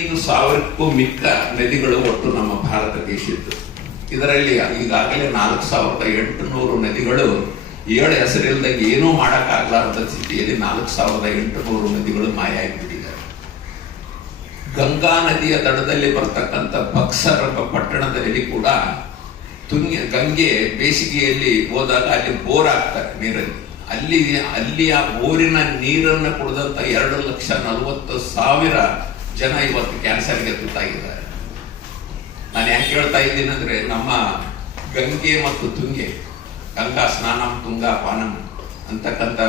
15,000ಕ್ಕೂ ಮಿಕ್ಕ ನದಿಗಳು ಒಟ್ಟು ನಮ್ಮ ಭಾರತ ದೇಶದ್ದು. ಇದರಲ್ಲಿ ಈಗಾಗಲೇ 4,800 ನದಿಗಳು ಏಳು ಹೆಸರಿಲ್ದಂಗೆ ಏನೂ ಮಾಡಕ್ಕಾಗಲಾರದ ಸ್ಥಿತಿಯಲ್ಲಿ 4,800 ನದಿಗಳು ಮಾಯ ಆಗಿಬಿಟ್ಟಿದ್ದಾರೆ. ಗಂಗಾ ನದಿಯ ದಡದಲ್ಲಿ ಬರ್ತಕ್ಕಂಥ ಬಕ್ಸರ್ ಎಂಬ ಪಟ್ಟಣದಲ್ಲಿ ಕೂಡ ಗಂಗೆ ಬೇಸಿಗೆಯಲ್ಲಿ ಹೋದಾಗ ಅಲ್ಲಿ ಬೋರ್ ಆಗ್ತಾರೆ ನೀರಲ್ಲಿ. ಅಲ್ಲಿ ಆ ಬೋರಿನ ನೀರನ್ನು ಕುಡಿದಂತ 2,40,000 ಜನ ಇವತ್ತು ಕ್ಯಾನ್ಸರ್ಗೆ ತುತ್ತಾಗಿದ್ದಾರೆ. ನಾನು ಯಾಕೆ ಹೇಳ್ತಾ ಇದ್ದೀನಿ ಅಂದ್ರೆ, ನಮ್ಮ ಗಂಗೆ ಮತ್ತು ತುಂಗೆ, ಗಂಗಾ ಸ್ನಾನಂ ತುಂಗಾ ಪಾನಂ ಅಂತಕ್ಕಂಥ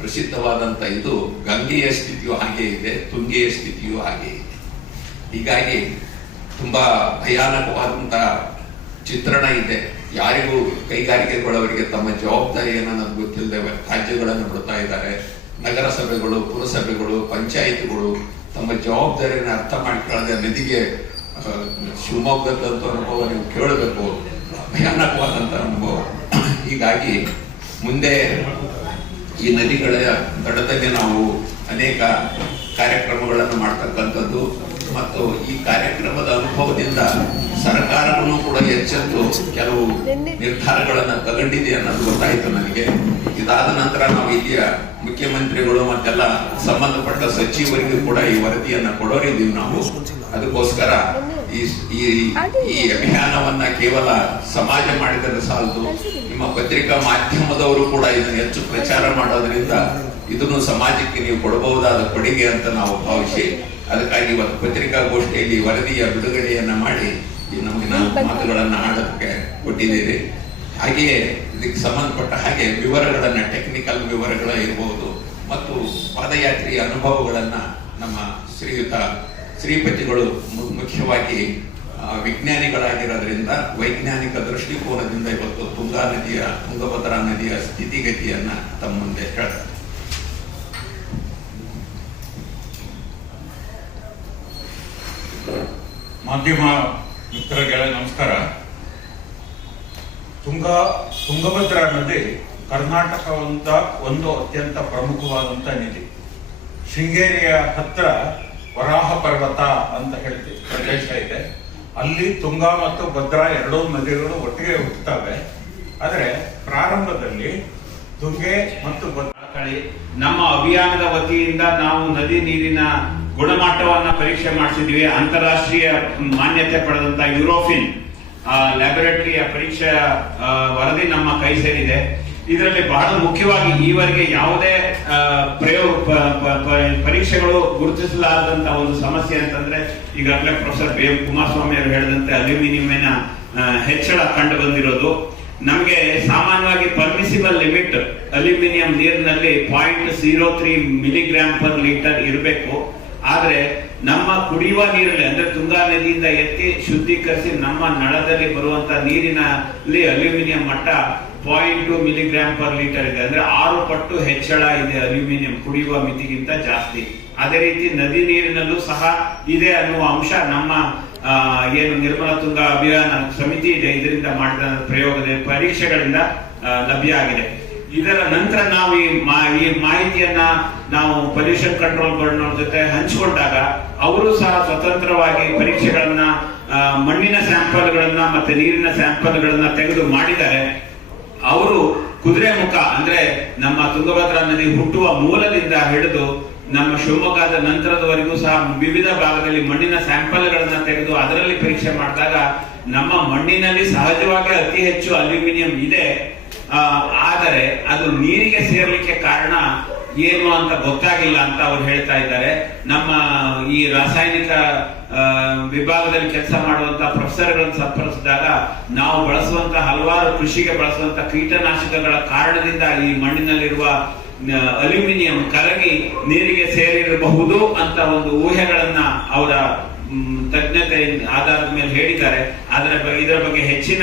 ಪ್ರಸಿದ್ಧವಾದಂತ ಇದು ಗಂಗೆಯ ಸ್ಥಿತಿಯು ಹಾಗೆ ಇದೆ, ತುಂಗೆಯ ಸ್ಥಿತಿಯು ಹಾಗೆ ಇದೆ. ಹೀಗಾಗಿ ತುಂಬಾ ಭಯಾನಕವಾದಂತ ಚಿತ್ರಣ ಇದೆ. ಯಾರಿಗೂ ಕೈಗಾರಿಕೆಗಳವರಿಗೆ ತಮ್ಮ ಜವಾಬ್ದಾರಿ ಏನನ್ನೋದು ಗೊತ್ತಿಲ್ಲದೆ ರಾಜ್ಯಗಳನ್ನು ಬಿಡ್ತಾ ಇದ್ದಾರೆ. ನಗರಸಭೆಗಳು, ಪುರಸಭೆಗಳು, ಪಂಚಾಯಿತಿಗಳು ತಮ್ಮ ಜವಾಬ್ದಾರಿಯನ್ನು ಅರ್ಥ ಮಾಡಿಕೊಳ್ಳದೆ ನದಿಗೆ, ಶಿವಮೊಗ್ಗದಂತ ಅನುಭವ ನೀವು ಕೇಳಬೇಕು, ಭಯಾನಕವಾದಂತ ಅನುಭವ. ಹೀಗಾಗಿ ಮುಂದೆ ಈ ನದಿಗಳ ದಡದಲ್ಲಿ ನಾವು ಅನೇಕ ಕಾರ್ಯಕ್ರಮಗಳನ್ನು ಮಾಡ್ತಕ್ಕಂಥದ್ದು ಮತ್ತು ಈ ಕಾರ್ಯಕ್ರಮದ ಅನುಭವದಿಂದ ಸರ್ಕಾರವನ್ನು ಕೂಡ ಎಚ್ಚೆತ್ತು ಕೆಲವು ನಿರ್ಧಾರಗಳನ್ನು ತಗೊಂಡಿದೆ ಅನ್ನೋದು ಗೊತ್ತಾಯಿತು ನನಗೆ. ಇದಾದ ನಂತರ ನಾವು ಇಲ್ಲಿಯ ಮುಖ್ಯಮಂತ್ರಿಗಳು ಮತ್ತೆಲ್ಲ ಸಂಬಂಧಪಟ್ಟ ಸಚಿವರಿಗೂ ಕೂಡ ಈ ವರದಿಯನ್ನ ಕೊಡೋರಿದ್ದೀವಿ ನಾವು. ಅದಕ್ಕೋಸ್ಕರ ಈ ಅಭಿಯಾನವನ್ನ ಕೇವಲ ಸಮಾಜ ಮಾಡಿದರೆ ಸಾಲದು, ನಿಮ್ಮ ಪತ್ರಿಕಾ ಮಾಧ್ಯಮದವರು ಕೂಡ ಇದನ್ನು ಹೆಚ್ಚು ಪ್ರಚಾರ ಮಾಡೋದ್ರಿಂದ ಇದನ್ನು ಸಮಾಜಕ್ಕೆ ನೀವು ಕೊಡಬಹುದಾದ ಕೊಡುಗೆ ಅಂತ ನಾವು ಭಾವಿಸಿ, ಅದಕ್ಕಾಗಿ ಇವತ್ತು ಪತ್ರಿಕಾಗೋಷ್ಠಿಯಲ್ಲಿ ವರದಿಯ ಬಿಡುಗಡೆಯನ್ನ ಮಾಡಿ ನಮಗೆ 4 ಮಾತುಗಳನ್ನ ಆಡೋದಕ್ಕೆ ಕೊಟ್ಟಿದ್ದೀರಿ. ಹಾಗೆಯೇ ಇದಕ್ಕೆ ಸಂಬಂಧಪಟ್ಟ ಹಾಗೆ ವಿವರಗಳನ್ನ, ಟೆಕ್ನಿಕಲ್ ವಿವರಗಳ ಇರಬಹುದು ಮತ್ತು ಪಾದಯಾತ್ರೆಯ ಅನುಭವಗಳನ್ನ ನಮ್ಮ ಶ್ರೀಪತಿಗಳು ಮುಖ್ಯವಾಗಿ ವಿಜ್ಞಾನಿಗಳಾಗಿರೋದ್ರಿಂದ ವೈಜ್ಞಾನಿಕ ದೃಷ್ಟಿಕೋನದಿಂದ ಇವತ್ತು ತುಂಗಭದ್ರಾ ನದಿಯ ಸ್ಥಿತಿಗತಿಯನ್ನ ತಮ್ಮ ಮುಂದೆ ಹೇಳ್ತಾರೆ. ಮಾಧ್ಯಮ ಮಿತ್ರರಿಗೆ ನಮಸ್ಕಾರ. ತುಂಗಭದ್ರಾ ನದಿ ಕರ್ನಾಟಕದ ಒಂದು ಅತ್ಯಂತ ಪ್ರಮುಖವಾದಂತ ನದಿ. ಶೃಂಗೇರಿಯ ಹತ್ರ ವರಾಹ ಪರ್ವತ ಅಂತ ಹೇಳ್ತೀವಿ ಪ್ರದೇಶ ಇದೆ. ಅಲ್ಲಿ ತುಂಗಾ ಮತ್ತು ಭದ್ರಾ ಎರಡೂ ನದಿಗಳು ಒಟ್ಟಿಗೆ ಹುಟ್ಟುತ್ತವೆ. ಆದರೆ ಪ್ರಾರಂಭದಲ್ಲಿ ತುಂಗೆ ಮತ್ತು ನಮ್ಮ ಅಭಿಯಾನದ ವತಿಯಿಂದ ನಾವು ನದಿ ನೀರಿನ ಗುಣಮಟ್ಟವನ್ನ ಪರೀಕ್ಷೆ ಮಾಡಿಸಿದ್ವಿ. ಅಂತಾರಾಷ್ಟ್ರೀಯ ಮಾನ್ಯತೆ ಪಡೆದಂತ ಯುರೋಫಿನ್ ಲ್ಯಾಬೊರೇಟರಿಯ ಪರೀಕ್ಷೆ ವರದಿ ನಮ್ಮ ಕೈ ಸೇರಿದೆ. ಇದರಲ್ಲಿ ಬಹಳ ಮುಖ್ಯವಾಗಿ ಈವರೆಗೆ ಯಾವುದೇ ಪರೀಕ್ಷೆಗಳು ಗುರುತಿಸಲಾದಂತ ಒಂದು ಸಮಸ್ಯೆ ಅಂತಂದ್ರೆ, ಈಗಾಗಲೇ ಪ್ರೊಫೆಸರ್ ಬಿ ಎಂ ಕುಮಾರಸ್ವಾಮಿ ಅವರು ಹೇಳಿದಂತೆ ಅಲ್ಯೂಮಿನಿಯಂನ ಹೆಚ್ಚಳ ಕಂಡು ಬಂದಿರೋದು. ನಮಗೆ ಸಾಮಾನ್ಯವಾಗಿ ಪರ್ಮಿಸಿಬಲ್ ಲಿಮಿಟ್ ಅಲ್ಯೂಮಿನಿಯಂ ನೀರಿನಲ್ಲಿ 0.03 ಮಿಲಿಗ್ರಾಮ್ ಪರ್ ಲೀಟರ್ ಇರಬೇಕು. ಆದ್ರೆ ನಮ್ಮ ಕುಡಿಯುವ ನೀರಲ್ಲಿ ಅಂದ್ರೆ ತುಂಗಾ ನದಿಯಿಂದ ಎತ್ತಿ ಶುದ್ಧೀಕರಿಸಿ ನಮ್ಮ ನಳದಲ್ಲಿ ಬರುವಂತ ನೀರಿನಲ್ಲಿ ಅಲ್ಯೂಮಿನಿಯಂ ಮಟ್ಟ 0.2 ಮಿಲಿಗ್ರಾಮ್ ಪರ್ ಲೀಟರ್ ಇದೆ. ಅಂದ್ರೆ 6 ಪಟ್ಟು ಹೆಚ್ಚಳ ಇದೆ ಅಲ್ಯೂಮಿನಿಯಂ ಕುಡಿಯುವ ಮಿತಿಗಿಂತ ಜಾಸ್ತಿ. ಅದೇ ರೀತಿ ನದಿ ನೀರಿನಲ್ಲೂ ಸಹ ಇದೆ ಅನ್ನುವ ಅಂಶ ನಮ್ಮ ಏನು ನಿರ್ಮಲ ತುಂಗಾ ಅಭಿಯಾನ ಸಮಿತಿ ಇದೆ ಇದರಿಂದ ಮಾಡಿದ ಪ್ರಯೋಗದ ಪರೀಕ್ಷೆಗಳಿಂದ ಲಭ್ಯ ಆಗಿದೆ. ಇದರ ನಂತರ ನಾವು ಈ ಮಾಹಿತಿಯನ್ನ ನಾವು ಪೊಲ್ಯೂಷನ್ ಕಂಟ್ರೋಲ್ ಬೋರ್ಡ್ನವ್ರ ಜೊತೆ ಹಂಚಿಕೊಂಡಾಗ ಅವರು ಸಹ ಸ್ವತಂತ್ರವಾಗಿ ಪರೀಕ್ಷೆಗಳನ್ನ, ಮಣ್ಣಿನ ಸ್ಯಾಂಪಲ್ಗಳನ್ನ ಮತ್ತೆ ನೀರಿನ ಸ್ಯಾಂಪಲ್ಗಳನ್ನ ತೆಗೆದು ಮಾಡಿದ್ದಾರೆ. ಅವರು ಕುದುರೆಮುಖ ಅಂದ್ರೆ ನಮ್ಮ ತುಂಗಭದ್ರಾ ನದಿ ಹುಟ್ಟುವ ಮೂಲದಿಂದ ಹಿಡಿದು ನಮ್ಮ ಶಿವಮೊಗ್ಗದ ನಂತರದವರೆಗೂ ಸಹ ವಿವಿಧ ಭಾಗದಲ್ಲಿ ಮಣ್ಣಿನ ಸ್ಯಾಂಪಲ್ಗಳನ್ನ ತೆಗೆದು ಅದರಲ್ಲಿ ಪರೀಕ್ಷೆ ಮಾಡಿದಾಗ ನಮ್ಮ ಮಣ್ಣಿನಲ್ಲಿ ಸಹಜವಾಗಿ ಅತಿ ಹೆಚ್ಚು ಅಲ್ಯೂಮಿನಿಯಂ ಇದೆ. ಆದರೆ ಅದು ನೀರಿಗೆ ಸೇರ್ಲಿಕ್ಕೆ ಕಾರಣ ಏನು ಅಂತ ಗೊತ್ತಾಗಿಲ್ಲ ಅಂತ ಅವ್ರು ಹೇಳ್ತಾ ಇದ್ದಾರೆ. ನಮ್ಮ ಈ ರಾಸಾಯನಿಕ ವಿಭಾಗದಲ್ಲಿ ಕೆಲಸ ಮಾಡುವಂತ ಪ್ರೊಫೆಸರ್ಗಳನ್ನು ಸಂಪರ್ಕಿಸಿದಾಗ ನಾವು ಬಳಸುವಂತ ಹಲವಾರು ಕೃಷಿಗೆ ಬಳಸುವಂತ ಕೀಟನಾಶಕಗಳ ಕಾರಣದಿಂದ ಈ ಮಣ್ಣಿನಲ್ಲಿರುವ ಅಲ್ಯೂಮಿನಿಯಂ ಕರಗಿ ನೀರಿಗೆ ಸೇರಿರಬಹುದು ಅಂತ ಒಂದು ಊಹೆಗಳನ್ನ ಅವರ ತಜ್ಞತೆ ಆಧಾರದ ಮೇಲೆ ಹೇಳಿದ್ದಾರೆ. ಇದರ ಬಗ್ಗೆ ಹೆಚ್ಚಿನ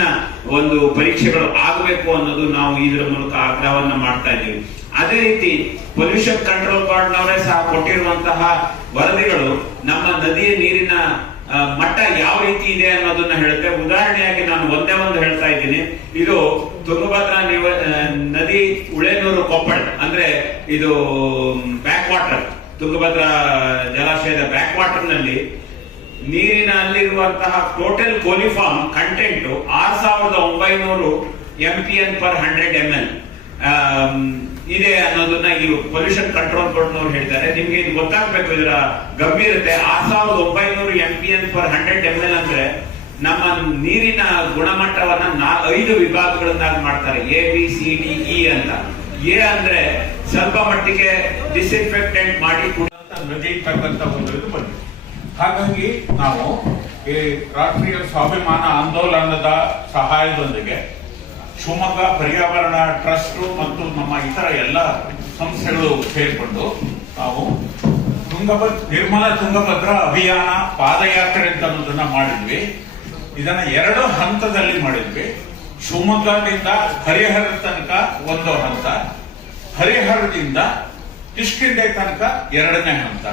ಒಂದು ಪರೀಕ್ಷೆಗಳು ಆಗಬೇಕು ಅನ್ನೋದು ನಾವು ಇದರ ಮೂಲಕ ಆಗ್ರಹವನ್ನ ಮಾಡ್ತಾ ಇದ್ದೀವಿ. ಅದೇ ರೀತಿ ಪೊಲ್ಯೂಷನ್ ಕಂಟ್ರೋಲ್ ಬೋರ್ಡ್ನವರೇ ಸಹ ಕೊಟ್ಟಿರುವಂತಹ ವರದಿಗಳು ನಮ್ಮ ನದಿಯ ನೀರಿನ ಮಟ್ಟ ಯಾವ ರೀತಿ ಇದೆ ಅನ್ನೋದನ್ನ ಹೇಳುತ್ತೆ. ಉದಾಹರಣೆಯಾಗಿ ನಾನು ಒಂದೇ ಒಂದು ಹೇಳ್ತಾ ಇದ್ದೀನಿ. ಇದು ತುಂಗಭದ್ರಾ ನದಿ ಉಳೇನೂರು ಕೊಪ್ಪಳ ಅಂದ್ರೆ ಇದು ಬ್ಯಾಕ್ ವಾಟರ್, ತುಂಗಭದ್ರಾ ಜಲಾಶಯದ ಬ್ಯಾಕ್ ವಾಟರ್ ನಲ್ಲಿ ನೀರಿನಲ್ಲಿರುವಂತಹ total coliform content 6,900 MPN/100 ml ಇದೆ ಅನ್ನೋದನ್ನ ಈ ಪೊಲ್ಯೂಷನ್ ಕಂಟ್ರೋಲ್ ಬೋರ್ಡ್ನವ್ರು ಹೇಳ್ತಾರೆ. ನಿಮ್ಗೆ ಇದು ಗೊತ್ತಾಗ್ಬೇಕು ಇದರ ಗಂಭೀರತೆ. 6,900 MPN/100 ml ಅಂದ್ರೆ ನಮ್ಮ ನೀರಿನ ಗುಣಮಟ್ಟವನ್ನ 5 ವಿಭಾಗಗಳನ್ನಾಗಿ ಮಾಡ್ತಾರೆ, ABCDE ಅಂತ. ಎ ಅಂದ್ರೆ ಸ್ವಲ್ಪ ಮಟ್ಟಿಗೆ ಡಿಸ್ಇನ್ಫೆಕ್ಟೆಂಟ್ ಮಾಡಿ ನದಿ ಇರ್ತಕ್ಕಂಥ ಒಂದು ಇದು ಬಂದಿದೆ. ಹಾಗಾಗಿ ನಾವು ಈ ರಾಷ್ಟ್ರೀಯ ಸ್ವಾಭಿಮಾನ ಆಂದೋಲನದ ಸಹಾಯದೊಂದಿಗೆ ಶಿವಮೊಗ್ಗ ಪರ್ಯಾವರಣ ಟ್ರಸ್ಟ್ ಮತ್ತು ನಮ್ಮ ಇತರ ಎಲ್ಲ ಸಂಸ್ಥೆಗಳು ಸೇರಿಕೊಂಡು ನಾವು ನಿರ್ಮಲ ತುಂಗಭದ್ರಾ ಅಭಿಯಾನ ಪಾದಯಾತ್ರೆ ಅಂತ ಅನ್ನೋದನ್ನ ಮಾಡಿದ್ವಿ. ಇದನ್ನ 2 ಹಂತದಲ್ಲಿ ಮಾಡಿದ್ವಿ. ಶಿವಮೊಗ್ಗದಿಂದ ಹರಿಹರ ತನಕ ಒಂದು ಹಂತ, ಹರಿಹರದಿಂದ ಕಿಷ್ಕಿಂಧೆ ತನಕ 2ನೇ ಹಂತ.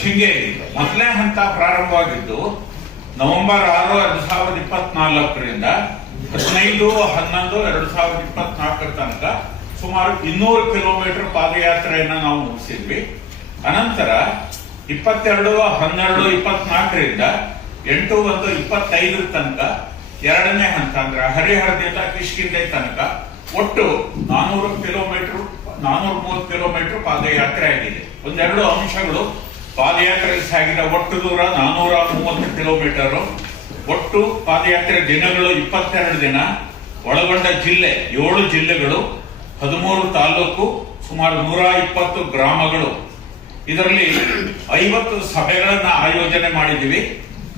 ಶೃಂಗೇರಿ ಮೊದಲನೇ ಹಂತ ಪ್ರಾರಂಭವಾಗಿದ್ದು ನವೆಂಬರ್ 6, 2024 15/11/2024 ತನಕ ಸುಮಾರು 200 ಕಿಲೋಮೀಟರ್ ಪಾದಯಾತ್ರೆಯನ್ನ ನಾವು ಮುಗಿಸಿದ್ವಿ. ಅನಂತರ 22/12/24 8/1/25 ತನಕ 2ನೇ ಹಂತ ಅಂದ್ರೆ ಹರಿಹರದಿಂದ ಕಿಷ್ಕಿಂಧೆ ತನಕ ಒಟ್ಟು 430 ಕಿಲೋಮೀಟರ್ ಪಾದಯಾತ್ರೆ ಆಗಿದೆ. ಒಂದೆರಡು ಅಂಶಗಳು. ಪಾದಯಾತ್ರೆ ಸಾಗಿದ ಒಟ್ಟು ದೂರ 430 ಕಿಲೋಮೀಟರ್. ಒಟ್ಟು ಪಾದಯಾತ್ರೆ ದಿನಗಳು 22 ದಿನ. ಒಳಗೊಂಡ ಜಿಲ್ಲೆ 7 ಜಿಲ್ಲೆಗಳು, 13 ತಾಲೂಕು, ಸುಮಾರು 120 ಗ್ರಾಮಗಳು. ಇದರಲ್ಲಿ 50 ಸಭೆಗಳನ್ನ ಆಯೋಜನೆ ಮಾಡಿದ್ದೀವಿ.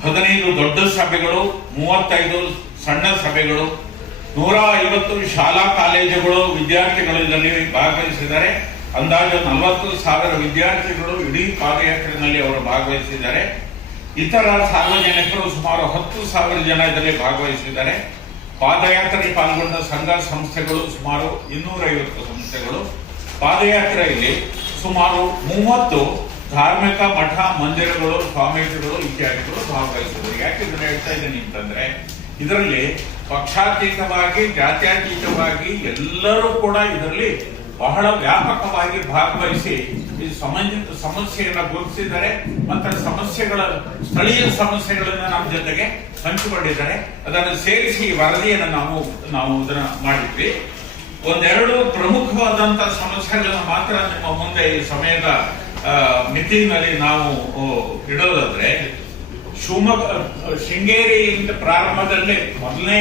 15 ದೊಡ್ಡ ಸಭೆಗಳು, 35 ಸಣ್ಣ ಸಭೆಗಳು, 150 ಶಾಲಾ ಕಾಲೇಜುಗಳು ವಿದ್ಯಾರ್ಥಿಗಳು ಇದರಲ್ಲಿ ಭಾಗವಹಿಸಿದ್ದಾರೆ. ಅಂದಾಜು 40,000 ವಿದ್ಯಾರ್ಥಿಗಳು ಇಡೀ ಪಾದಯಾತ್ರೆಯಲ್ಲಿ ಅವರು ಭಾಗವಹಿಸಿದ್ದಾರೆ. ಇತರ ಸಾರ್ವಜನಿಕರು ಸುಮಾರು 10,000 ಜನ ಇದರಲ್ಲಿ ಭಾಗವಹಿಸಿದ್ದಾರೆ. ಪಾದಯಾತ್ರೆ ಪಾಲ್ಗೊಂಡ ಸಂಘ ಸಂಸ್ಥೆಗಳು ಸುಮಾರು 250 ಸಂಸ್ಥೆಗಳು. ಪಾದಯಾತ್ರೆಯಲ್ಲಿ ಸುಮಾರು 30 ಧಾರ್ಮಿಕ ಮಠ ಮಂದಿರಗಳು, ಸ್ವಾಮೀಜಿಗಳು ಇತ್ಯಾದಿಗಳು ಭಾಗವಹಿಸಿದರು. ಯಾಕೆ ಇದನ್ನ ಹೇಳ್ತಾ ಇದ್ದೀನಿ ಅಂತಂದ್ರೆ ಇದರಲ್ಲಿ ಪಕ್ಷಾತೀತವಾಗಿ, ಜಾತ್ಯತೀತವಾಗಿ ಎಲ್ಲರೂ ಕೂಡ ಇದರಲ್ಲಿ ಬಹಳ ವ್ಯಾಪಕವಾಗಿ ಭಾಗವಹಿಸಿ ಈ ಸಮಸ್ಯೆಯನ್ನ ಗುರುತಿಸಿದ್ದಾರೆ. ಮತ್ತೆ ಸ್ಥಳೀಯ ಸಮಸ್ಯೆಗಳನ್ನ ನಮ್ಮ ಜೊತೆಗೆ ಹಂಚಿಕೊಂಡಿದ್ದಾರೆ. ಅದನ್ನು ಸೇರಿಸಿ ವರದಿಯನ್ನು ನಾವು ಅದನ್ನ ಮಾಡಿದ್ವಿ. ಒಂದೆರಡು ಪ್ರಮುಖವಾದಂತಹ ಸಮಸ್ಯೆಗಳನ್ನ ಮಾತ್ರ ನಿಮ್ಮ ಮುಂದೆ ಈ ಸಮಯದ ಮಿತಿನಲ್ಲಿ ನಾವು ಇಡೋದಾದ್ರೆ, ಶೃಂಗೇರಿಯಿಂದ ಪ್ರಾರಂಭದಲ್ಲಿ ಮೊದಲನೇ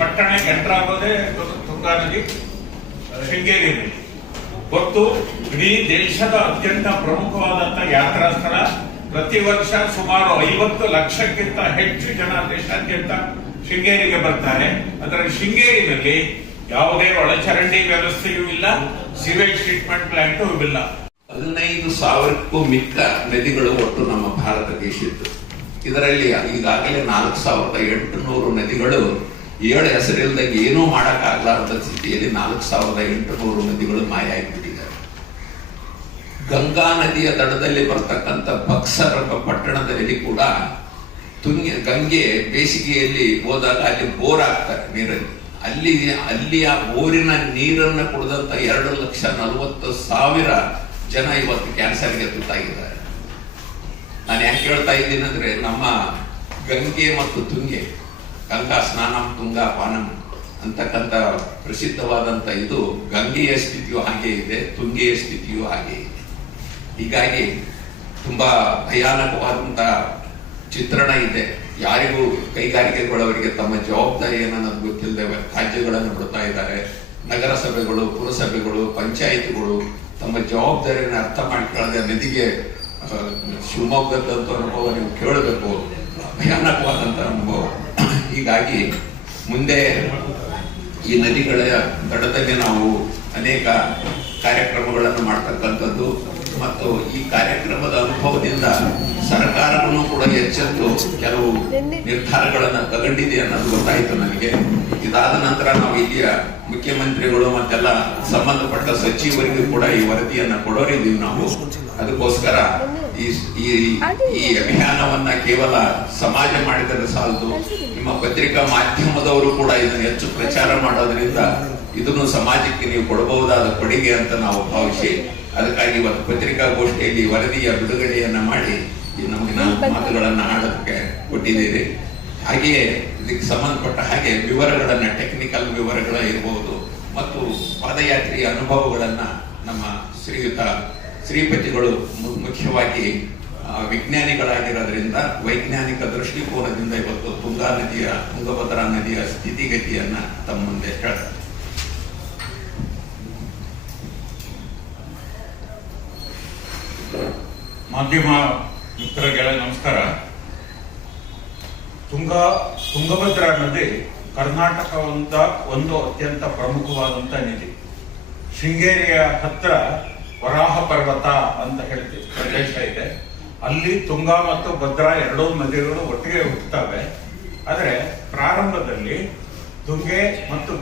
ಪಟ್ಟಣಕ್ಕೆ ಎಂಟರ್ ಆಗೋದೇ ತುಂಗಾ ನದಿ ಶೃಂಗೇರಿ ನದಿ. ಗೊತ್ತು, ಇಡೀ ದೇಶದ ಅತ್ಯಂತ ಪ್ರಮುಖವಾದಂತಹ ಯಾತ್ರಾ ಸ್ಥಳ. ಪ್ರತಿ ವರ್ಷ ಸುಮಾರು 50 ಲಕ್ಷಕ್ಕಿಂತ ಹೆಚ್ಚು ಜನ ದೇಶಾದ್ಯಂತ ಶೃಂಗೇರಿಗೆ ಬರ್ತಾರೆ. ಅದರ ಶೃಂಗೇರಿನಲ್ಲಿ ಯಾವುದೇ ಒಳಚರಂಡಿ ವ್ಯವಸ್ಥೆಯೂ ಇಲ್ಲ, ಸಿವೇಜ್ ಟ್ರೀಟ್ಮೆಂಟ್ ಪ್ಲಾಂಟು ಇಲ್ಲ. 15,000ಕ್ಕೂ ಮಿಕ್ಕ ನದಿಗಳು ಒಟ್ಟು ನಮ್ಮ ಭಾರತ ದೇಶದ್ದು. ಇದರಲ್ಲಿ ಈಗಾಗಲೇ 4,800 ನದಿಗಳು 7 ಹೆಸರಿಲ್ದಂಗೆ ಏನೂ ಮಾಡಕ್ಕಾಗಲಾರದ ಸ್ಥಿತಿಯಲ್ಲಿ 4,800 ನದಿಗಳು ಮಾಯ ಆಗಿಬಿಟ್ಟಿದ್ದಾರೆ. ಗಂಗಾ ನದಿಯ ದಡದಲ್ಲಿ ಬರ್ತಕ್ಕಂಥ ಬಕ್ಸರ್ ಪಟ್ಟಣದಲ್ಲಿ ಕೂಡ ಗಂಗೆ ಬೇಸಿಗೆಯಲ್ಲಿ ಹೋದಾಗ ಅಲ್ಲಿ ಬೋರ್ ಆಗ್ತಾರೆ ನೀರಲ್ಲಿ. ಅಲ್ಲಿ ಆ ಬೋರಿನ ನೀರನ್ನು ಕುಡಿದಂತ 2,40,000 ಜನ ಇವತ್ತು ಕ್ಯಾನ್ಸರ್ಗೆ ತುತ್ತಾಗಿದ್ದಾರೆ. ನಾನು ಯಾಕೆ ಹೇಳ್ತಾ ಇದ್ದೀನಿ ಅಂದ್ರೆ, ನಮ್ಮ ಗಂಗೆ ಮತ್ತು ತುಂಗೆ, ಗಂಗಾ ಸ್ನಾನಂ ತುಂಗಾ ಪಾನಂ ಅಂತಕ್ಕಂಥ ಪ್ರಸಿದ್ಧವಾದಂತ ಇದು ಗಂಗೆಯ ಸ್ಥಿತಿಯು ಹಾಗೆ ಇದೆ, ತುಂಗೆಯ ಸ್ಥಿತಿಯು ಹಾಗೆ ಇದೆ. ಹೀಗಾಗಿ ತುಂಬಾ ಭಯಾನಕವಾದಂತ ಚಿತ್ರಣ ಇದೆ. ಯಾರಿಗೂ ಕೈಗಾರಿಕೆಗಳವರಿಗೆ ತಮ್ಮ ಜವಾಬ್ದಾರಿ ಏನನ್ನೋದು ಗೊತ್ತಿಲ್ಲದೆ ರಾಜ್ಯಗಳನ್ನು ಬಿಡ್ತಾ ಇದ್ದಾರೆ. ನಗರಸಭೆಗಳು, ಪುರಸಭೆಗಳು, ಪಂಚಾಯಿತಿಗಳು ತಮ್ಮ ಜವಾಬ್ದಾರಿಯನ್ನು ಅರ್ಥ ಮಾಡಿಕೊಳ್ಳದೆ ನದಿಗೆ, ಶಿವಮೊಗ್ಗದಂತ ಅನುಭವ ನೀವು ಕೇಳಬೇಕು, ಭಯಾನಕವಾದಂತ ಅನುಭವ. ಹೀಗಾಗಿ ಮುಂದೆ ಈ ನದಿಗಳ ದಡದಲ್ಲಿ ನಾವು ಅನೇಕ ಕಾರ್ಯಕ್ರಮಗಳನ್ನು ಮಾಡ್ತಕ್ಕಂಥದ್ದು ಮತ್ತು ಈ ಕಾರ್ಯಕ್ರಮದ ಅನುಭವದಿಂದ ಸರ್ಕಾರವನ್ನು ಕೂಡ ಎಚ್ಚೆತ್ತು ಕೆಲವು ನಿರ್ಧಾರಗಳನ್ನು ತಗೊಂಡಿದೆ ಅನ್ನೋದು ಗೊತ್ತಾಯಿತು ನನಗೆ. ಇದಾದ ನಂತರ ನಾವು ಇಲ್ಲಿಯ ಮುಖ್ಯಮಂತ್ರಿಗಳು ಮತ್ತೆಲ್ಲ ಸಂಬಂಧಪಟ್ಟ ಸಚಿವರಿಗೂ ಕೂಡ ಈ ವರದಿಯನ್ನ ಕೊಡೋರಿದ್ದೀವಿ ನಾವು. ಅದಕ್ಕೋಸ್ಕರ ಈ ಅಭಿಯಾನವನ್ನ ಕೇವಲ ಸಮಾಜ ಮಾಡಿದರೆ ಸಾಲದು, ನಿಮ್ಮ ಪತ್ರಿಕಾ ಮಾಧ್ಯಮದವರು ಕೂಡ ಇದನ್ನು ಹೆಚ್ಚು ಪ್ರಚಾರ ಮಾಡೋದ್ರಿಂದ ಇದನ್ನು ಸಮಾಜಕ್ಕೆ ನೀವು ಕೊಡಬಹುದಾದ ಕೊಡುಗೆ ಅಂತ ನಾವು ಭಾವಿಸಿ, ಅದಕ್ಕಾಗಿ ಇವತ್ತು ಪತ್ರಿಕಾಗೋಷ್ಠಿಯಲ್ಲಿ ವರದಿಯ ಬಿಡುಗಡೆಯನ್ನ ಮಾಡಿ ಈ ನಮಗೆ 4 ಮಾತುಗಳನ್ನ ಆಡೋದಕ್ಕೆ ಕೊಟ್ಟಿದ್ದೀರಿ. ಹಾಗೆಯೇ ಇದಕ್ಕೆ ಸಂಬಂಧಪಟ್ಟ ಹಾಗೆ ವಿವರಗಳನ್ನ, ಟೆಕ್ನಿಕಲ್ ವಿವರಗಳ ಇರಬಹುದು ಮತ್ತು ಪಾದಯಾತ್ರೆಯ ಅನುಭವಗಳನ್ನ ನಮ್ಮ ಶ್ರೀಪತಿಗಳು ಮುಖ್ಯವಾಗಿ ವಿಜ್ಞಾನಿಗಳಾಗಿರೋದ್ರಿಂದ ವೈಜ್ಞಾನಿಕ ದೃಷ್ಟಿಕೋನದಿಂದ ಇವತ್ತು ತುಂಗಭದ್ರಾ ನದಿಯ ಸ್ಥಿತಿಗತಿಯನ್ನ ತಮ್ಮ ಮುಂದೆ ಹೇಳ್ತಾರೆ. ಮಾಧ್ಯಮ ಮಿತ್ರರಿಗೆ ನಮಸ್ಕಾರ. ತುಂಗಭದ್ರಾ ನದಿ ಕರ್ನಾಟಕದ ಒಂದು ಅತ್ಯಂತ ಪ್ರಮುಖವಾದಂತ ನದಿ. ಶೃಂಗೇರಿಯ ಹತ್ರ ವರಾಹ ಪರ್ವತ ಅಂತ ಹೇಳ್ತೀವಿ ಪ್ರದೇಶ ಇದೆ. ಅಲ್ಲಿ ತುಂಗಾ ಮತ್ತು ಭದ್ರಾ ಎರಡೂ ನದಿಗಳು ಒಟ್ಟಿಗೆ ಹುಟ್ಟುತ್ತವೆ. ಆದರೆ ಪ್ರಾರಂಭದಲ್ಲಿ ತುಂಗೆ ಮತ್ತು